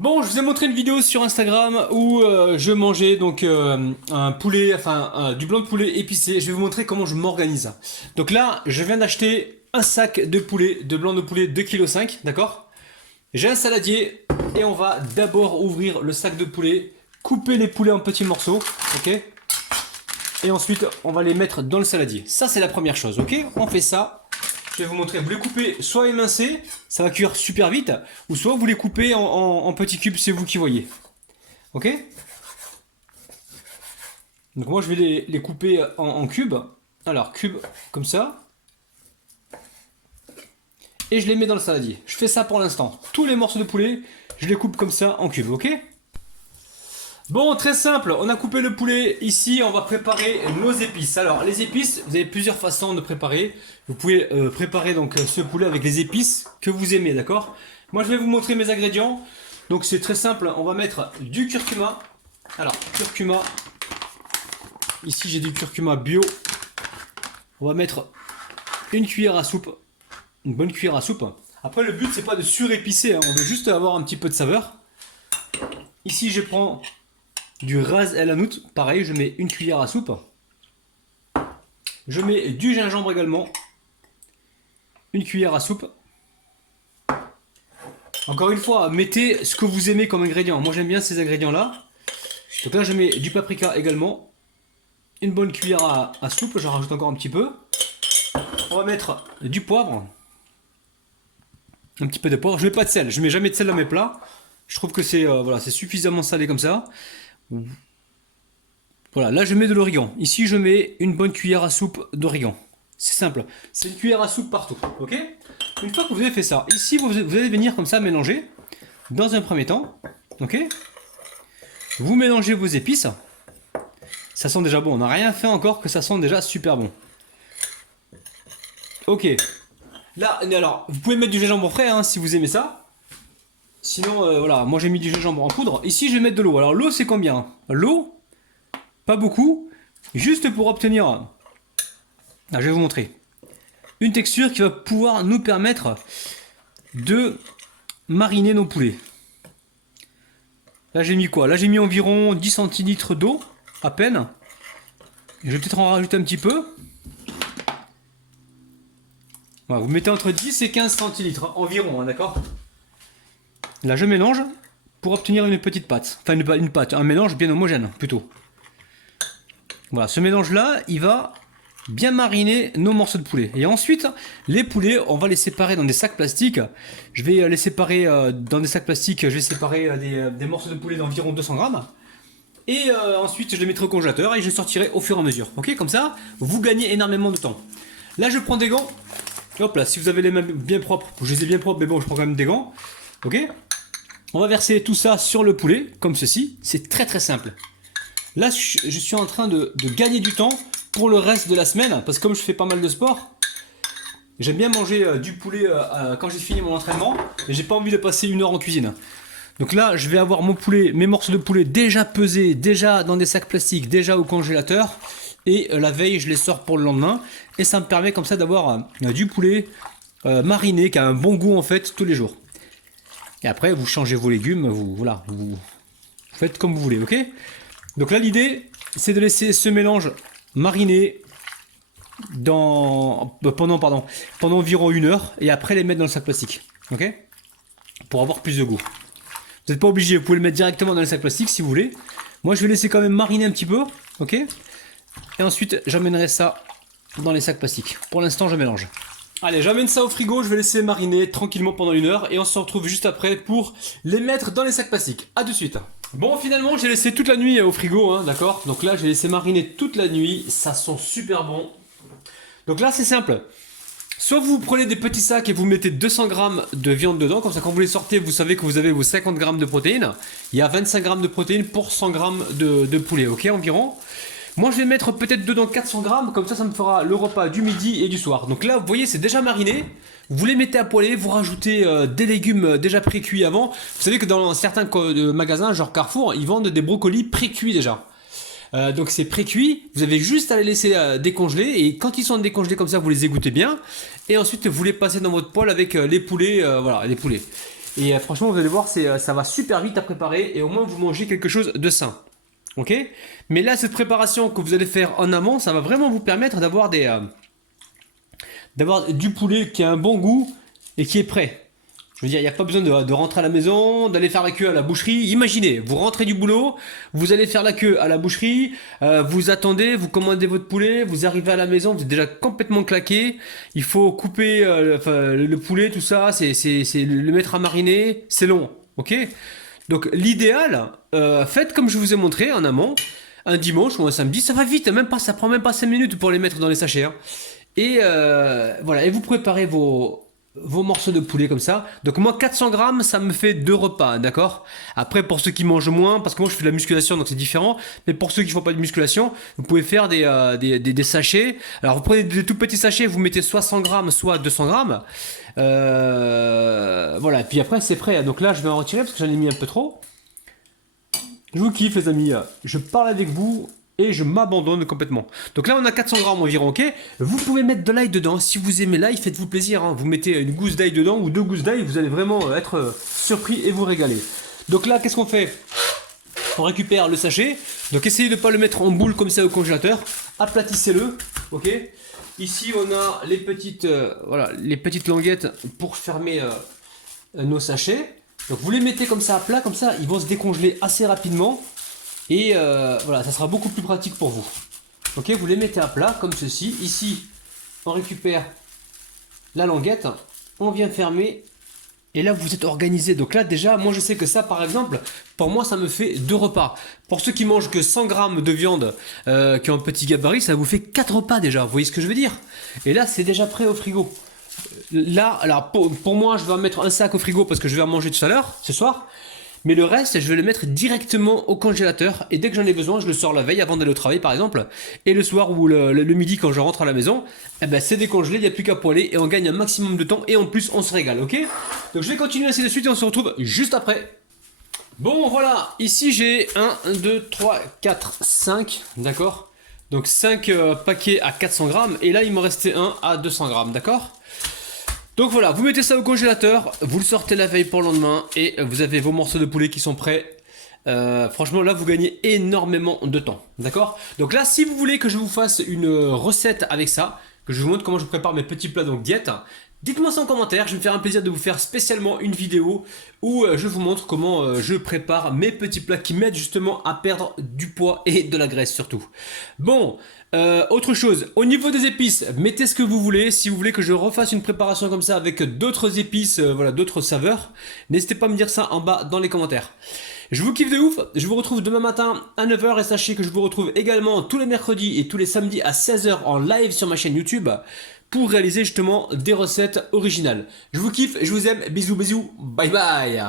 Bon, je vous ai montré une vidéo sur Instagram où je mangeais donc un poulet, du blanc de poulet épicé. Je vais vous montrer comment je m'organise. Donc là, je viens d'acheter un sac de poulet, de blanc de poulet 2,5 kg, d'accord? J'ai un saladier et on va d'abord ouvrir le sac de poulet, couper les poulets en petits morceaux, ok? Et ensuite, on va les mettre dans le saladier. Ça, c'est la première chose, ok? On fait ça. Je vais vous montrer, vous les coupez soit émincés, ça va cuire super vite, ou soit vous les coupez en petits cubes, c'est vous qui voyez. Ok? Donc moi je vais les couper en cubes. Alors cubes comme ça. Et je les mets dans le saladier. Je fais ça pour l'instant. Tous les morceaux de poulet, je les coupe comme ça en cubes, ok? Bon, très simple, on a coupé le poulet. Ici, on va préparer nos épices. Alors, les épices, vous avez plusieurs façons de préparer. Vous pouvez préparer donc ce poulet avec les épices que vous aimez, d'accord? Moi, je vais vous montrer mes ingrédients. Donc, c'est très simple. On va mettre du curcuma. Alors, curcuma. Ici, j'ai du curcuma bio. On va mettre une cuillère à soupe. Une bonne cuillère à soupe. Après, le but, c'est pas de surépicer, hein. On veut juste avoir un petit peu de saveur. Ici, je prends du ras el hanout, pareil, je mets une cuillère à soupe. Je mets du gingembre également, une cuillère à soupe. Encore une fois, mettez ce que vous aimez comme ingrédient. Moi j'aime bien ces ingrédients là. Donc là je mets du paprika également, une bonne cuillère à soupe, j'en rajoute encore un petit peu. On va mettre du poivre, un petit peu de poivre. Je mets pas de sel, je mets jamais de sel dans mes plats. Je trouve que c'est voilà, c'est suffisamment salé comme ça. Voilà, là je mets de l'origan. Ici je mets une bonne cuillère à soupe d'origan. C'est simple, c'est une cuillère à soupe partout, ok? Une fois que vous avez fait ça, ici vous allez venir comme ça mélanger dans un premier temps, ok? Vous mélangez vos épices. Ça sent déjà bon, on n'a rien fait encore que ça sent déjà super bon. Ok. Là, alors, vous pouvez mettre du gingembre frais hein, si vous aimez ça. Sinon, voilà, moi j'ai mis du gingembre en poudre. Ici je vais mettre de l'eau. Alors l'eau c'est combien? L'eau, pas beaucoup, juste pour obtenir, je vais vous montrer, une texture qui va pouvoir nous permettre de mariner nos poulets. Là j'ai mis quoi? Là j'ai mis environ 10 centilitres d'eau, à peine. Je vais peut-être en rajouter un petit peu. Voilà, vous mettez entre 10 et 15 centilitres, environ, hein, d'accord? Là je mélange pour obtenir une petite pâte. Enfin une pâte, un mélange bien homogène plutôt. Voilà, ce mélange là, il va bien mariner nos morceaux de poulet. Et ensuite, les poulets, on va les séparer dans des sacs plastiques. Je vais les séparer dans des sacs plastiques, je vais séparer des morceaux de poulet d'environ 200 grammes. Et ensuite, je les mettrai au congélateur et je les sortirai au fur et à mesure. Ok, comme ça, vous gagnez énormément de temps. Là, je prends des gants. Hop là, si vous avez les mains bien propres, je les ai bien propres, mais bon, je prends quand même des gants. Ok. On va verser tout ça sur le poulet, comme ceci. C'est très très simple. Là, je suis en train de gagner du temps pour le reste de la semaine, parce que comme je fais pas mal de sport, j'aime bien manger du poulet quand j'ai fini mon entraînement, et j'ai pas envie de passer 1 heure en cuisine. Donc là, je vais avoir mon poulet, mes morceaux de poulet déjà pesés, déjà dans des sacs plastiques, déjà au congélateur, et la veille, je les sors pour le lendemain, et ça me permet comme ça d'avoir du poulet mariné, qui a un bon goût en fait, tous les jours. Et après, vous changez vos légumes, vous faites comme vous voulez, ok? Donc là, l'idée, c'est de laisser ce mélange mariner pendant environ 1 heure, et après les mettre dans le sac plastique, ok? Pour avoir plus de goût. Vous n'êtes pas obligé, vous pouvez le mettre directement dans le sac plastique si vous voulez. Moi, je vais laisser quand même mariner un petit peu, ok? Et ensuite, j'emmènerai ça dans les sacs plastiques. Pour l'instant, je mélange. Allez, j'amène ça au frigo, je vais laisser mariner tranquillement pendant 1 heure et on se retrouve juste après pour les mettre dans les sacs plastiques. A tout de suite. Bon, finalement, j'ai laissé toute la nuit au frigo, hein, d'accord? Donc là, j'ai laissé mariner toute la nuit, ça sent super bon. Donc là, c'est simple. Soit vous prenez des petits sacs et vous mettez 200 grammes de viande dedans, comme ça quand vous les sortez, vous savez que vous avez vos 50 grammes de protéines. Il y a 25 grammes de protéines pour 100 grammes de poulet, ok, environ. Moi, je vais mettre peut-être dedans 400 grammes, comme ça me fera le repas du midi et du soir. Donc là, vous voyez, c'est déjà mariné. Vous les mettez à poêler, vous rajoutez des légumes déjà pré-cuits avant. Vous savez que dans certains magasins, genre Carrefour, ils vendent des brocolis pré-cuits déjà. Donc c'est pré-cuit, vous avez juste à les laisser décongeler et quand ils sont décongelés comme ça, vous les égouttez bien. Et ensuite, vous les passez dans votre poêle avec les poulets, voilà, les poulets. Et franchement, vous allez voir, ça va super vite à préparer et au moins vous mangez quelque chose de sain. Ok? Mais là, cette préparation que vous allez faire en amont, ça va vraiment vous permettre d'avoir du poulet qui a un bon goût et qui est prêt. Je veux dire, il n'y a pas besoin de rentrer à la maison, d'aller faire la queue à la boucherie. Imaginez, vous rentrez du boulot, vous allez faire la queue à la boucherie, vous attendez, vous commandez votre poulet, vous arrivez à la maison, vous êtes déjà complètement claqué. Il faut couper le poulet, tout ça, c'est le mettre à mariner, c'est long, ok? Donc l'idéal, faites comme je vous ai montré en amont, un dimanche ou un samedi, ça va vite, ça prend même pas 5 minutes pour les mettre dans les sachets. Hein. Et voilà, et vous préparez vos morceaux de poulet comme ça. Donc moi 400 grammes ça me fait 2 repas, d'accord. Après pour ceux qui mangent moins, parce que moi je fais de la musculation donc c'est différent, mais pour ceux qui font pas de musculation, vous pouvez faire des sachets. Alors vous prenez des tout petits sachets, vous mettez soit 100 grammes soit 200 grammes. Voilà, et puis après c'est prêt. Donc là je vais en retirer parce que j'en ai mis un peu trop. Je vous kiffe les amis, je parle avec vous et je m'abandonne complètement. Donc là on a 400 grammes environ, ok. Vous pouvez mettre de l'ail dedans, si vous aimez l'ail faites-vous plaisir, hein. Vous mettez une gousse d'ail dedans ou 2 gousses d'ail, vous allez vraiment être surpris et vous régaler. Donc là qu'est-ce qu'on fait? On récupère le sachet, donc essayez de ne pas le mettre en boule comme ça au congélateur, aplatissez-le, ok. Ici on a les petites, voilà, les petites languettes pour fermer nos sachets. Donc vous les mettez comme ça à plat, comme ça ils vont se décongeler assez rapidement. Et voilà, ça sera beaucoup plus pratique pour vous. Ok, vous les mettez à plat comme ceci. Ici, on récupère la languette, on vient fermer. Et là, vous êtes organisé. Donc là, déjà, moi je sais que ça, par exemple, pour moi, ça me fait 2 repas. Pour ceux qui mangent que 100 grammes de viande, qui ont un petit gabarit, ça vous fait 4 repas déjà. Vous voyez ce que je veux dire? Et là, c'est déjà prêt au frigo. Là, alors pour moi, je vais en mettre un sac au frigo parce que je vais en manger tout à l'heure, ce soir. Mais le reste, je vais le mettre directement au congélateur et dès que j'en ai besoin, je le sors la veille avant d'aller au travail par exemple. Et le soir ou le midi quand je rentre à la maison, eh ben, c'est décongelé, il n'y a plus qu'à poêler et on gagne un maximum de temps et en plus on se régale, ok? Donc je vais continuer ainsi de suite et on se retrouve juste après. Bon voilà, ici j'ai 1, 2, 3, 4, 5, d'accord? Donc 5 paquets à 400 grammes et là il m'en restait un à 200 grammes, d'accord? Donc voilà, vous mettez ça au congélateur, vous le sortez la veille pour le lendemain et vous avez vos morceaux de poulet qui sont prêts. Franchement là vous gagnez énormément de temps, d'accord? Donc là si vous voulez que je vous fasse une recette avec ça, que je vous montre comment je prépare mes petits plats donc diète, dites-moi ça en commentaire, je vais me faire un plaisir de vous faire spécialement une vidéo où je vous montre comment je prépare mes petits plats qui m'aident justement à perdre du poids et de la graisse surtout. Bon, autre chose, au niveau des épices, mettez ce que vous voulez. Si vous voulez que je refasse une préparation comme ça avec d'autres épices, voilà, d'autres saveurs, n'hésitez pas à me dire ça en bas dans les commentaires. Je vous kiffe de ouf, je vous retrouve demain matin à 9 h et sachez que je vous retrouve également tous les mercredis et tous les samedis à 16 h en live sur ma chaîne YouTube pour réaliser justement des recettes originales. Je vous kiffe, je vous aime, bisous bisous, bye bye.